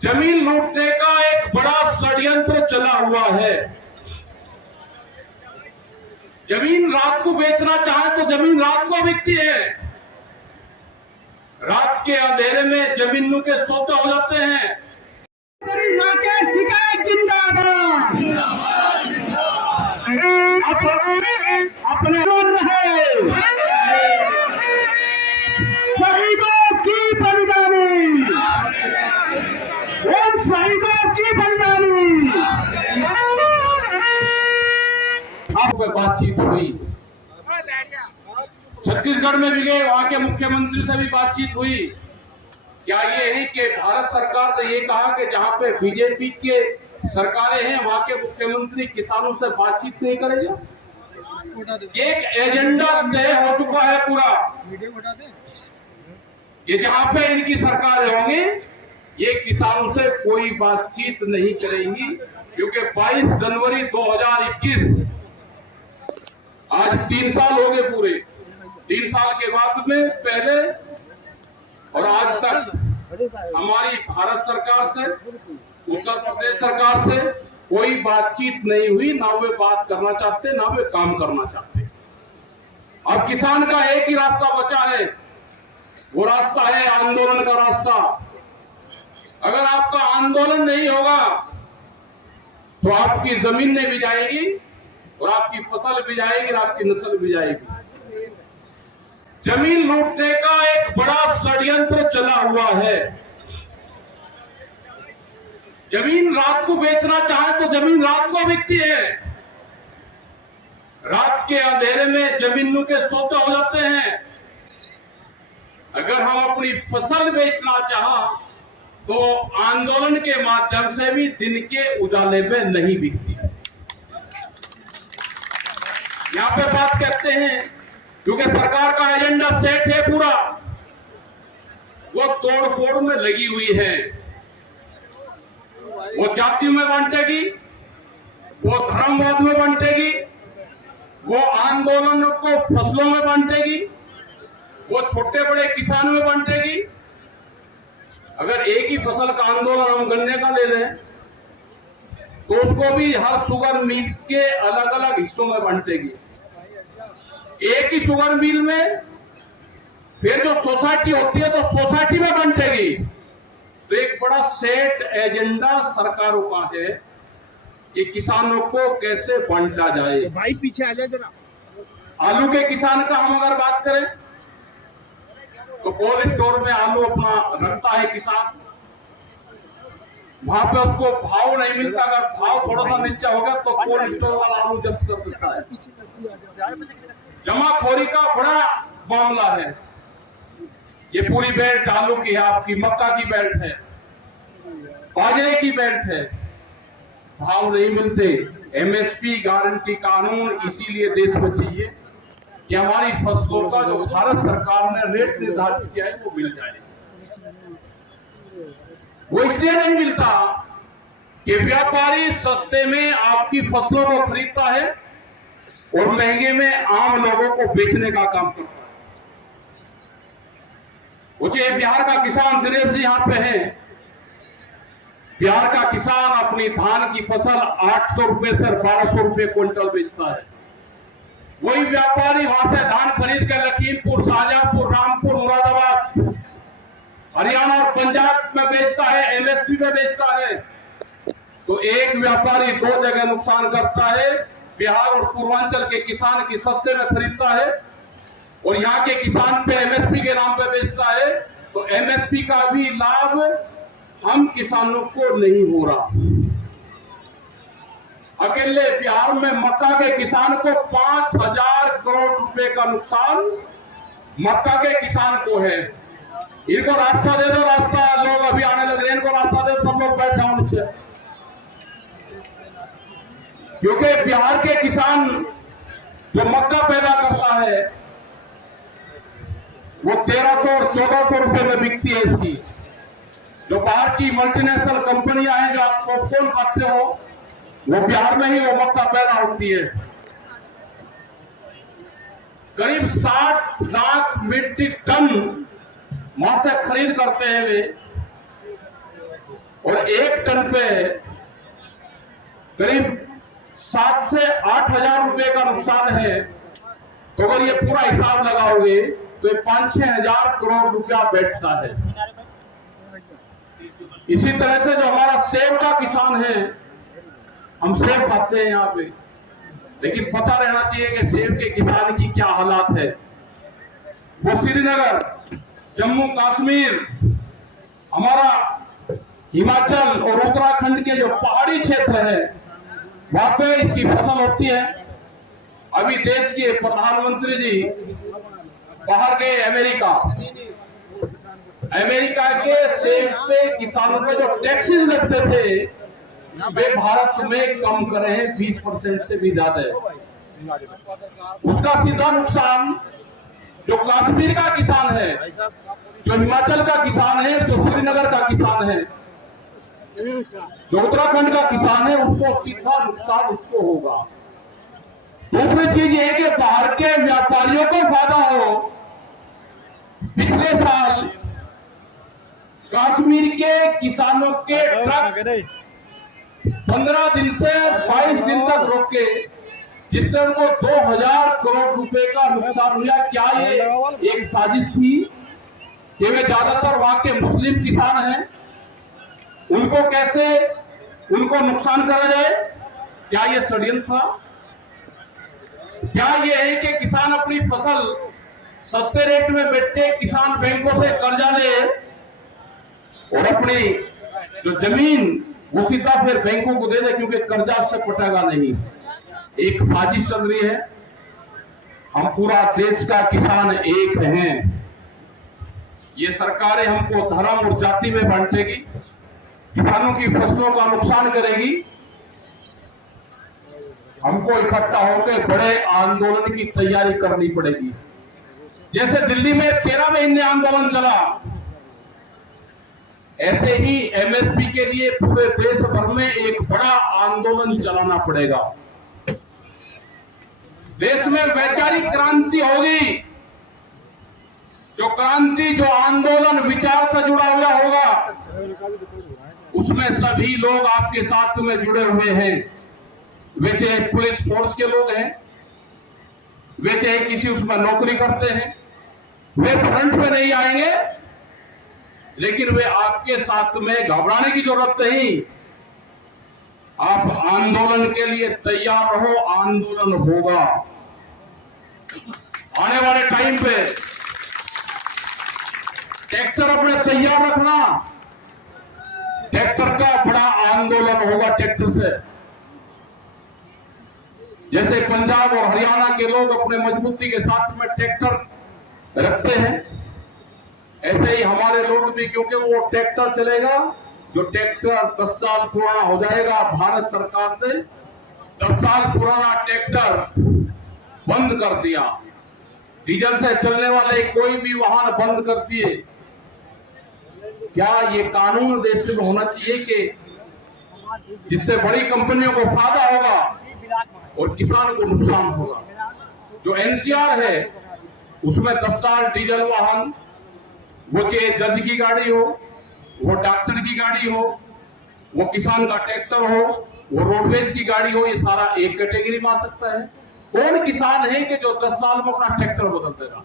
जमीन लूटने का एक बड़ा षड्यंत्र चला हुआ है। जमीन रात को बेचना चाहे तो जमीन रात को बिकती है। रात के अंधेरे में जमीनों के सौदे हो जाते हैं। अपने शहीदों की बलिदानी, शहीदों की बलिदानी। आपको बातचीत हुई, छत्तीसगढ़ में भी गए, वहां के मुख्यमंत्री से भी बातचीत हुई। क्या ये है कि भारत सरकार ने ये कहा कि जहां पे बीजेपी के सरकारें हैं वहां के मुख्यमंत्री किसानों से बातचीत नहीं करेगा? एक एजेंडा तय हो चुका है पूरा। ये जहां पे इनकी सरकारें होंगी ये किसानों से कोई बातचीत नहीं करेंगी, क्योंकि 22 जनवरी 2021 आज 3 साल हो गए पूरे। 3 साल के बाद में पहले और आज तक हमारी भारत सरकार से, उत्तर प्रदेश सरकार से कोई बातचीत नहीं हुई। ना वे बात करना चाहते, ना वे काम करना चाहते। अब किसान का एक ही रास्ता बचा है, वो रास्ता है आंदोलन का रास्ता। अगर आपका आंदोलन नहीं होगा तो आपकी जमीन नहीं भी जाएगी और आपकी फसल भी जाएगी और आपकी नस्ल भी जाएगी। जमीन लूटने का एक बड़ा षड्यंत्र चला हुआ है। जमीन रात को बेचना चाहे तो जमीन रात को बिकती है। रात के अंधेरे में जमीनों के सौदे हो जाते हैं। अगर हम अपनी फसल बेचना चाहें तो आंदोलन के माध्यम से भी दिन के उजाले में नहीं बिकती। यहां पे बात करते हैं क्योंकि सरकार का एजेंडा सेट है पूरा, वो तोड़फोड़ में लगी हुई है। वो जातियों में बांटेगी, वो धर्मवाद में बांटेगी, वो आंदोलन को फसलों में बांटेगी, वो छोटे बड़े किसानों में बांटेगी। अगर एक ही फसल का आंदोलन हम गन्ने का ले लें तो उसको भी हर शुगर मिल के अलग अलग हिस्सों में बांटेगी। एक ही शुगर मिल में फिर जो सोसाइटी होती है तो सोसाइटी में बांटेगी। तो एक बड़ा सेट एजेंडा सरकारों का है कि किसानों को कैसे बांटा जाए। भाई पीछे आ जाए जरा। आलू के किसान का हम अगर बात करें तो कोल्ड स्टोर में आलू अपना रखता है किसान, वहां पे उसको भाव नहीं मिलता। अगर भाव थोड़ा सा नीचे होगा तो कोल्ड स्टोर वाला आलू जब्त कर देता है। जमाखोरी का बड़ा मामला है। ये पूरी बेल्ट आलू की है, आपकी मक्का की बेल्ट है, बाजरे की बेल्ट है। भाव नहीं मिलते। एमएसपी गारंटी कानून इसीलिए देश में चाहिए कि हमारी फसलों का जो भारत सरकार ने रेट निर्धारित किया है वो मिल जाए। वो इसलिए नहीं मिलता कि व्यापारी सस्ते में आपकी फसलों को खरीदता है और महंगे में आम लोगों को बेचने का काम करता है। मुझे बिहार का किसान दिनेश जी यहाँ पे है। बिहार का किसान अपनी धान की फसल 800 रुपए से 1200 रुपए क्विंटल बेचता है। वही व्यापारी वहां से धान खरीद के लखीमपुर, शाहजहांपुर, रामपुर, मुरादाबाद, हरियाणा और पंजाब में बेचता है, एमएसपी में बेचता है। तो एक व्यापारी 2 जगह नुकसान करता है। बिहार और पूर्वांचल के किसान की सस्ते में खरीदता है और यहाँ के किसान पे एमएसपी के नाम पे बेचता है। तो एमएसपी का भी लाभ हम किसानों को नहीं हो रहा। अकेले बिहार में मक्का के किसान को 5000 करोड़ रुपए का नुकसान मक्का के किसान को है। इनको रास्ता दे दो, रास्ता लोग अभी आने लगे, इनको रास्ता दे दो, सब लोग बैठ जाओ नीचे। क्योंकि बिहार के किसान जो मक्का पैदा करता है वो 1300 और 1400 रुपए में बिकती है इसकी। जो बाहर की मल्टीनेशनल कंपनियां हैं जो आप पॉपकॉर्न खाते हो वो बिहार में ही वो मक्का पैदा होती है। करीब 60 लाख मीट्रिक टन वहां से खरीद करते हैं वे और 1 टन पे करीब 7 से 8 हजार रुपए का नुकसान है। तो अगर ये पूरा हिसाब लगाओगे तो ये 5-6 हजार करोड़ रुपया बैठता है। इसी तरह से जो हमारा सेब का किसान है, हम सेब खाते हैं यहाँ पे, लेकिन पता रहना चाहिए कि सेब के किसान की क्या हालात है। वो श्रीनगर, जम्मू कश्मीर, हमारा हिमाचल और उत्तराखंड के जो पहाड़ी क्षेत्र है, वहां पे इसकी फसल होती है। अभी देश के प्रधानमंत्री जी बाहर गए अमेरिका के सेब पे किसानों पे जो टैक्सेस लगते थे वे भारत में कम करे हैं, 20% से भी ज्यादा है। उसका सीधा नुकसान जो कश्मीर का किसान है, जो हिमाचल का किसान है, जो श्रीनगर का किसान है, जो उत्तराखंड का किसान है, उसको सीधा नुकसान उसको होगा। दूसरी चीज ये है कि बाहर के व्यापारियों को फायदा हो। पिछले साल कश्मीर के किसानों के ट्रक 15 दिन से 22 दिन तक रोके, जिससे उनको 2000 करोड़ रुपए का नुकसान हुआ। क्या ये एक साजिश थी कि वे ज्यादातर वहां के मुस्लिम किसान हैं, उनको नुकसान करा जाए? क्या ये षड्यंत्र था? क्या ये है कि किसान अपनी फसल सस्ते रेट में बेचे, किसान बैंकों से कर्जा ले और अपनी जो जमीन वो सीधा फिर बैंकों को दे दे, क्योंकि कर्जा उससे पटेगा नहीं। एक साजिश चल रही है। हम पूरा देश का किसान एक हैं। ये सरकारें हमको धर्म और जाति में बांटेगी, किसानों की फसलों का नुकसान करेगी। हमको इकट्ठा होकर बड़े आंदोलन की तैयारी करनी पड़ेगी। जैसे दिल्ली में 13 महीने आंदोलन चला, ऐसे ही एमएसपी के लिए पूरे देश भर में एक बड़ा आंदोलन चलाना पड़ेगा। देश में वैचारिक क्रांति होगी। जो आंदोलन विचार से जुड़ा हुआ होगा, उसमें सभी लोग आपके साथ में जुड़े हुए हैं। वे चाहे पुलिस फोर्स के लोग हैं, वे चाहे किसी उसमें नौकरी करते हैं, वे फ्रंट पे नहीं आएंगे, लेकिन वे आपके साथ में घबराने की जरूरत नहीं। आप आंदोलन के लिए तैयार रहो, आंदोलन होगा। आने वाले टाइम पे ट्रैक्टर अपने तैयार रखना। ट्रैक्टर का बड़ा आंदोलन होगा ट्रैक्टर से। जैसे पंजाब और हरियाणा के लोग अपने मजबूती के साथ में ट्रैक्टर रखते हैं, ऐसे ही हमारे लोग भी, क्योंकि वो ट्रैक्टर चलेगा। जो ट्रैक्टर 10 साल पुराना हो जाएगा, भारत सरकार ने 10 साल पुराना ट्रैक्टर बंद कर दिया। डीजल से चलने वाले कोई भी वाहन बंद कर दिए। क्या ये कानून देश में होना चाहिए कि जिससे बड़ी कंपनियों को फायदा होगा और किसान को नुकसान होगा? जो एनसीआर है उसमें 10 साल डीजल वाहन, वो चाहे जज की गाड़ी हो, वो डॉक्टर की गाड़ी हो, वो किसान का ट्रैक्टर हो, वो रोडवेज की गाड़ी हो, ये सारा एक कैटेगरी में आ सकता है। कौन किसान है कि जो 10 साल में अपना ट्रैक्टर बदल देगा?